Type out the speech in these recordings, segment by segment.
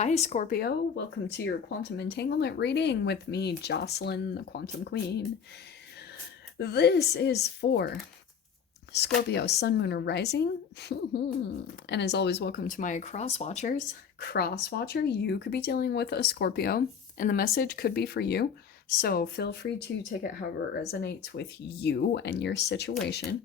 Hi, Scorpio. Welcome to your quantum entanglement reading with me, Jocelyn, the Quantum Queen. This is for Scorpio, Sun, Moon, or Rising. And as always, welcome to my cross watchers. Cross watcher, you could be dealing with a Scorpio, and the message could be for you. So feel free to take it however it resonates with you and your situation.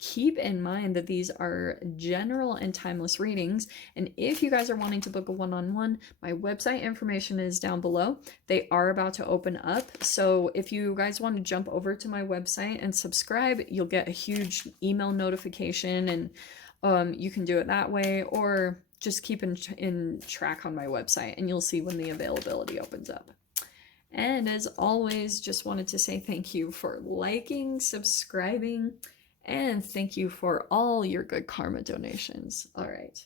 Keep in mind that these are general and timeless readings, and if you guys are wanting to book a one-on-one, my website information is down below. They are about to open up, so if you guys want to jump over to my website and subscribe, you'll get a huge email notification, and you can do it that way, or just keep in track on my website and you'll see when the availability opens up. And as always, just wanted to say thank you for liking, subscribing, and thank you for all your good karma donations. All right.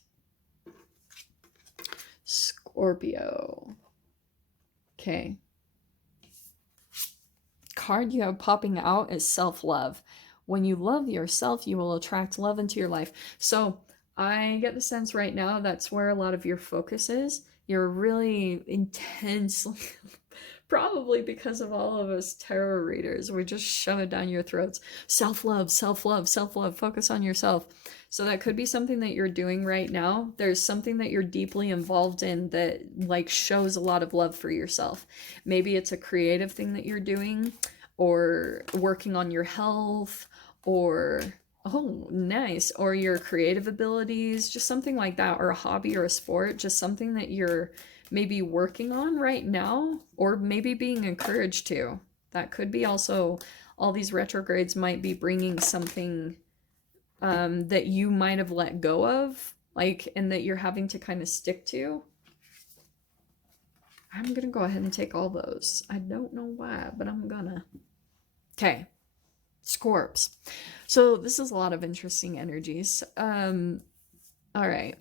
Scorpio. Okay. Card you have popping out is self-love. When you love yourself, you will attract love into your life. So I get the sense right now that's where a lot of your focus is. You're really intensely... Probably because of all of us tarot readers, we just shove it down your throats. Self-love, self-love, self-love, focus on yourself. So that could be something that you're doing right now. There's something that you're deeply involved in that like shows a lot of love for yourself. Maybe it's a creative thing that you're doing, or working on your health, or oh, nice, or your creative abilities, just something like that, or a hobby or a sport, just something that you're maybe working on right now, or maybe being encouraged to. That could be also, all these retrogrades might be bringing something that you might have let go of, like, and that you're having to kind of stick to. I'm gonna go ahead and take all those. I don't know why, but I'm gonna. Okay, Scorps. So this is a lot of interesting energies. All right.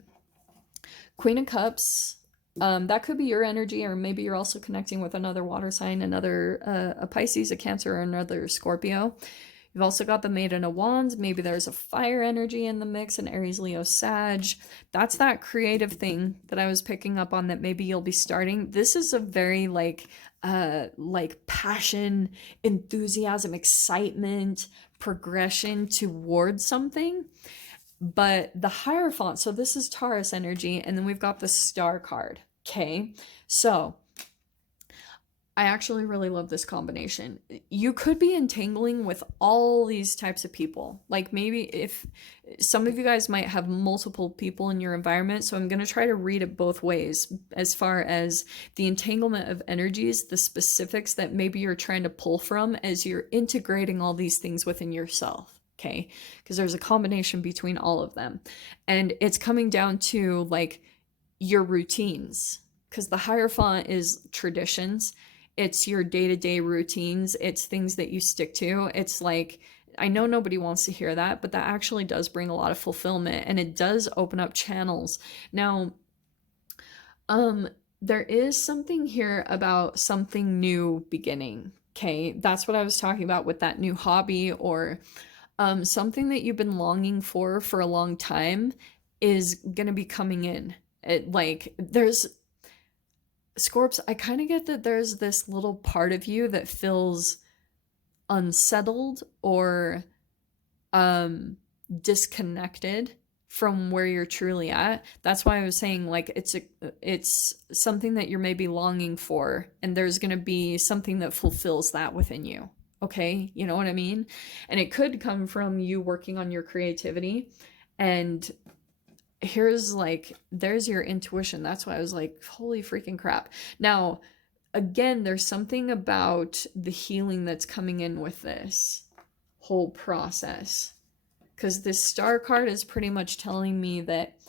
Queen of Cups. That could be your energy, or maybe you're also connecting with another water sign, another a Pisces, a Cancer, or another Scorpio. You've also got the Maiden of Wands. Maybe there's a fire energy in the mix, an Aries, Leo, Sag. That's that creative thing that I was picking up on that maybe you'll be starting. This is a very like passion, enthusiasm, excitement, progression towards something. But the Hierophant, so this is Taurus energy, and then we've got the Star card. Okay, so I actually really love this combination. You could be entangling with all these types of people. Like maybe if some of you guys might have multiple people in your environment, so I'm going to try to read it both ways as far as the entanglement of energies, the specifics that maybe you're trying to pull from as you're integrating all these things within yourself. Okay, because there's a combination between all of them, and it's coming down to like your routines, because the Hierophant is traditions. It's your day-to-day routines. It's things that you stick to. It's like, I know nobody wants to hear that, but that actually does bring a lot of fulfillment, and it does open up channels. Now, there is something here about something new beginning. Okay, that's what I was talking about with that new hobby, or something that you've been longing for a long time is gonna be coming in. Like there's Scorps, I kind of get that there's this little part of you that feels unsettled or disconnected from where you're truly at. That's why I was saying like it's something that you're maybe longing for, and there's gonna be something that fulfills that within you. Okay, you know what I mean? And it could come from you working on your creativity. And here's like, there's your intuition. That's why I was like, holy freaking crap. Now, again, there's something about the healing that's coming in with this whole process. Because this Star card is pretty much telling me that,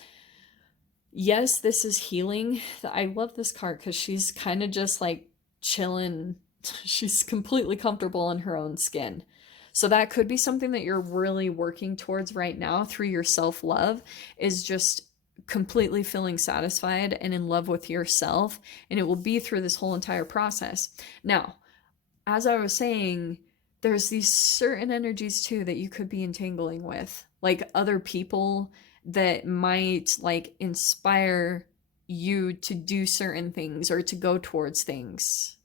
yes, this is healing. I love this card because she's kind of just like chilling. She's completely comfortable in her own skin. So that could be something that you're really working towards right now through your self-love, is just completely feeling satisfied and in love with yourself. And it will be through this whole entire process. Now, as I was saying, there's these certain energies too that you could be entangling with, like other people that might like inspire you to do certain things or to go towards things.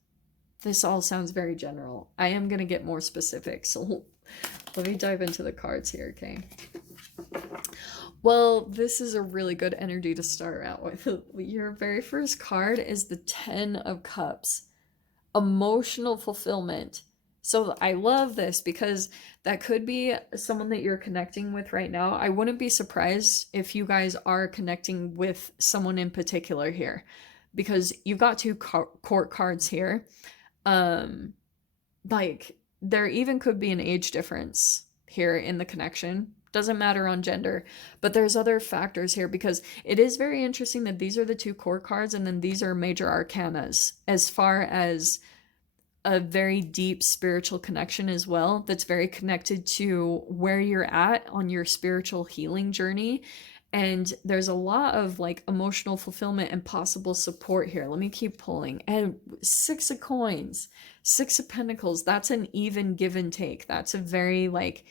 This all sounds very general. I am going to get more specific, so let me dive into the cards here, okay? Well, this is a really good energy to start out with. Your very first card is the Ten of Cups. Emotional fulfillment. So I love this because that could be someone that you're connecting with right now. I wouldn't be surprised if you guys are connecting with someone in particular here, because you've got two court cards here. Like there even could be an age difference here in the connection. Doesn't matter on gender, but there's other factors here because it is very interesting that these are the two core cards and then these are major arcanas as far as a very deep spiritual connection as well, that's very connected to where you're at on your spiritual healing journey. And there's a lot of like emotional fulfillment and possible support here. Let me keep pulling. And Six of Coins, Six of Pentacles, that's an even give and take. That's a very like,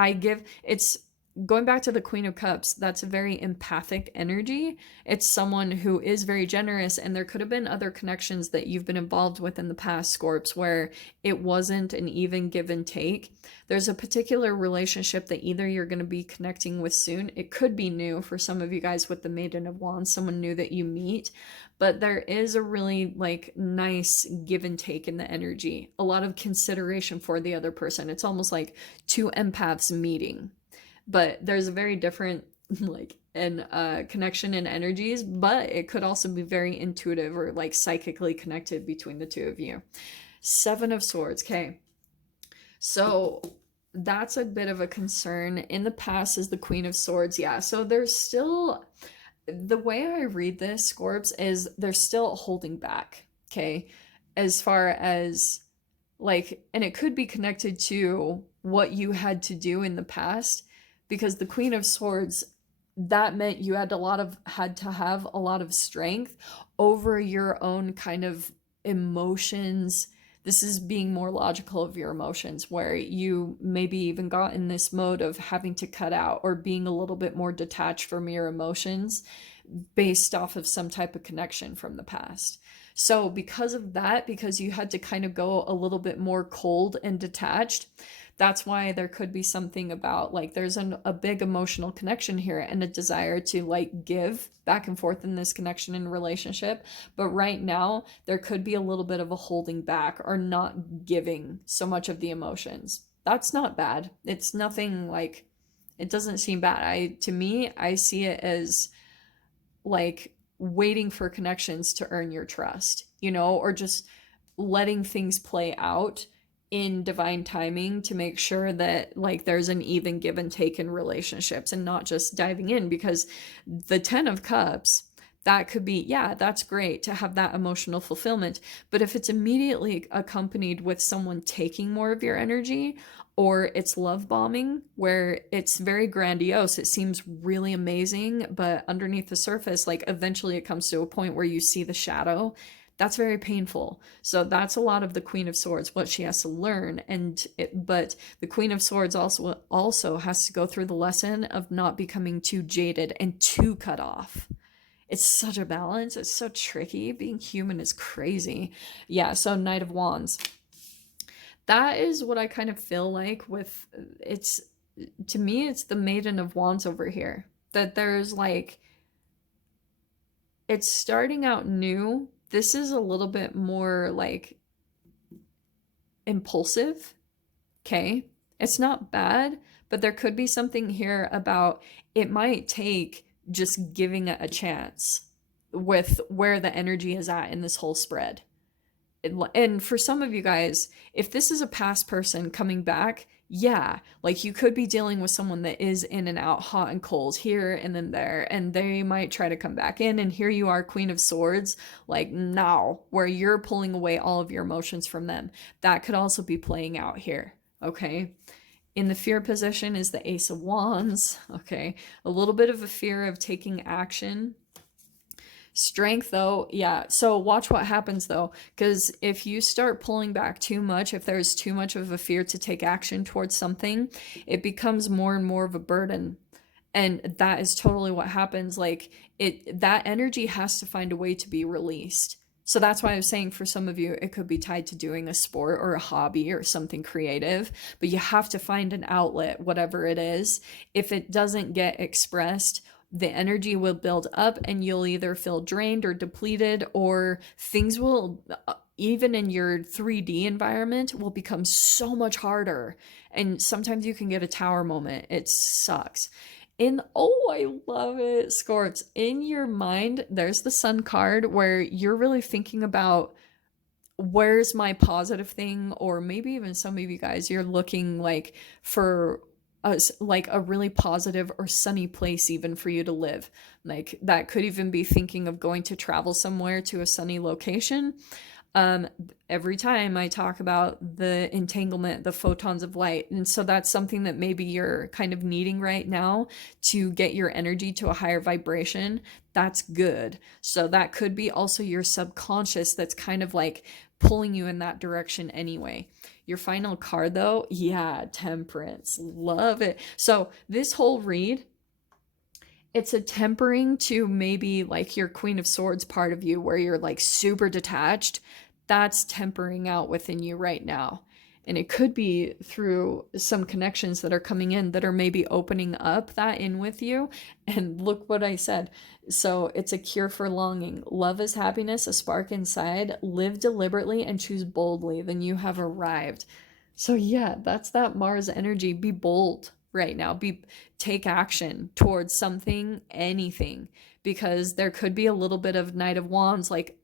it's going back to the Queen of Cups, that's a very empathic energy. It's someone who is very generous, and there could have been other connections that you've been involved with in the past, Scorps, where it wasn't an even give and take. There's a particular relationship that either you're going to be connecting with soon. It could be new for some of you guys with the Maiden of Wands, someone new that you meet, but there is a really like nice give and take in the energy. A lot of consideration for the other person. It's almost like two empaths meeting. But there's a very different like connection in energies, but it could also be very intuitive or like psychically connected between the two of you. Seven of Swords. Okay, so that's a bit of a concern. In the past is the Queen of Swords. Yeah, so there's still, the way I read this, Scorps, is they're still holding back. Okay, as far as like, and it could be connected to what you had to do in the past, because the Queen of Swords, that meant you had to have a lot of strength over your own kind of emotions. This is being more logical of your emotions, where you maybe even got in this mode of having to cut out or being a little bit more detached from your emotions based off of some type of connection from the past. So because of that, because you had to kind of go a little bit more cold and detached, that's why there could be something about like there's a big emotional connection here and a desire to like give back and forth in this connection and relationship. But right now there could be a little bit of a holding back or not giving so much of the emotions. That's not bad. It's nothing like, it doesn't seem bad. To me, I see it as like waiting for connections to earn your trust, you know, or just letting things play out in divine timing to make sure that like there's an even give and take in relationships and not just diving in. Because the 10 of Cups, that could be, yeah, that's great to have that emotional fulfillment, but if it's immediately accompanied with someone taking more of your energy, or it's love bombing where it's very grandiose, it seems really amazing, but underneath the surface, like eventually it comes to a point where you see the shadow. That's very painful. So that's a lot of the Queen of Swords, what she has to learn. But the Queen of Swords also has to go through the lesson of not becoming too jaded and too cut off. It's such a balance. It's so tricky. Being human is crazy. Yeah, so Knight of Wands. That is what I kind of feel like with, it's, to me, it's the Maiden of Wands over here. That there's like, it's starting out new. This is a little bit more like impulsive. Okay. It's not bad, but there could be something here about it might take just giving it a chance with where the energy is at in this whole spread. And for some of you guys, if this is a past person coming back, yeah, like you could be dealing with someone that is in and out, hot and cold, here and then there, and they might try to come back in, and here you are, Queen of Swords, like now, where you're pulling away all of your emotions from them. That could also be playing out here, okay? In the fear position is the Ace of Wands, okay? A little bit of a fear of taking action. Strength though, yeah, so watch what happens though, because if you start pulling back too much, if there's too much of a fear to take action towards something, it becomes more and more of a burden. And that is totally what happens. Like that energy has to find a way to be released. So that's why I was saying for some of you, it could be tied to doing a sport or a hobby or something creative, but you have to find an outlet, whatever it is. If it doesn't get expressed, the energy will build up and you'll either feel drained or depleted, or things will, even in your 3D environment, will become so much harder. And sometimes you can get a tower moment. It sucks. I love it, Scorps. In your mind, there's the sun card where you're really thinking about where's my positive thing, or maybe even some of you guys, you're looking like for like a really positive or sunny place even for you to live. Like that could even be thinking of going to travel somewhere to a sunny location. um, every time I talk about the entanglement, the photons of light. And so that's something that maybe you're kind of needing right now to get your energy to a higher vibration. That's good. So that could be also your subconscious that's kind of like pulling you in that direction anyway. Your final card though, yeah, Temperance. Love it. So this whole read, it's a tempering to maybe like your Queen of Swords part of you where you're like super detached. That's tempering out within you right now. And it could be through some connections that are coming in that are maybe opening up that in with you. And look what I said. So it's a cure for longing. Love is happiness, a spark inside. Live deliberately and choose boldly. Then you have arrived. So yeah, that's that Mars energy. Be bold right now. Take action towards something, anything, because there could be a little bit of Knight of Wands, like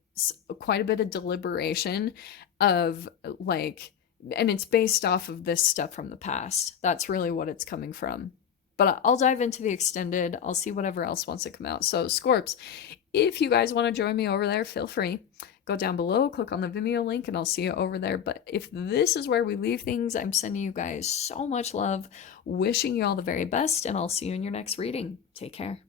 quite a bit of deliberation of like, and it's based off of this stuff from the past. That's really what it's coming from. But I'll dive into the extended. I'll see whatever else wants to come out. So Scorps, if you guys want to join me over there, feel free. Go down below, click on the Vimeo link, and I'll see you over there. But if this is where we leave things, I'm sending you guys so much love, wishing you all the very best, and I'll see you in your next reading. Take care.